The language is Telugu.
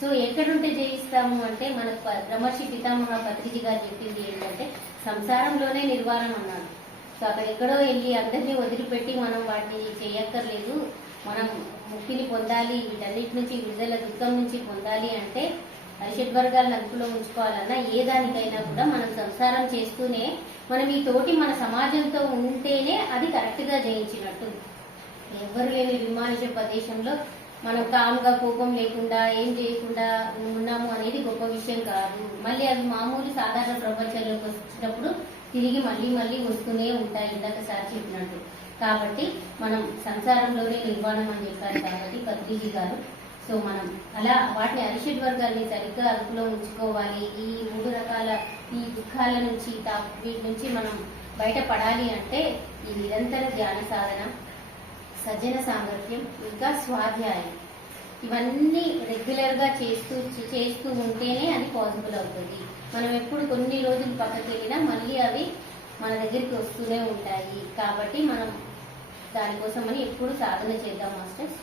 సో ఎక్కడుంటే జయిస్తాము అంటే మన బ్రహ్మర్షి పితామహ పత్రిజీ గారు చెప్పింది ఏంటంటే సంసారంలోనే నిర్వాణం అన్నాడు. సో అక్కడ ఎక్కడో వెళ్ళి అందరినీ వదిలిపెట్టి మనం వాటిని చేయక్కర్లేదు. మనం ముక్తిని పొందాలి, వీటన్నిటి నుంచి విడుదల, దుఃఖం నుంచి పొందాలి అంటే షడ్వర్గాలను అదుపులో ఉంచుకోవాలన్నా ఏ దానికైనా కూడా మనం సంసారం చేస్తూనే మనం ఈ తోటి మన సమాజంతో ఉంటేనే అది కరెక్ట్ గా జయించినట్టు. ఎవరు లేని నిర్మానుష ప్రదేశంలో మనం కామ్గా కోపం లేకుండా ఏం చేయకుండా ఉన్నాము అనేది గొప్ప విషయం కాదు. మళ్ళీ అవి మామూలు సాధారణ ప్రపంచంలోకి వచ్చినప్పుడు తిరిగి మళ్ళీ మళ్ళీ వస్తూనే ఉంటాయి, ఇందాక సార్ చెప్పినట్టు. కాబట్టి మనం సంసారంలోనే నిర్వాణం అని చెప్పారు కాబట్టి పత్రిజీ గారు. సో మనం అలా వాటిని అరిషడ్ వర్గాల్ని సరిగ్గా అదుపులో ఉంచుకోవాలి. ఈ 3 రకాల ఈ దుఃఖాల నుంచి వీటి నుంచి మనం బయటపడాలి అంటే ఈ నిరంతర ధ్యాన సాధన, సజ్జన సాంగత్యం, ఇంకా స్వాధ్యాయం, ఇవన్నీ రెగ్యులర్ గా చేస్తూ ఉంటేనే అది పాసిబుల్ అవుతుంది. మనం ఎప్పుడు కొన్ని రోజులు పక్కకి వెళ్ళినా మళ్ళీ అవి మన దగ్గరికి వస్తూనే ఉంటాయి. కాబట్టి మనం దానికోసమని ఎప్పుడు సాధన చేద్దాం మాస్టర్స్.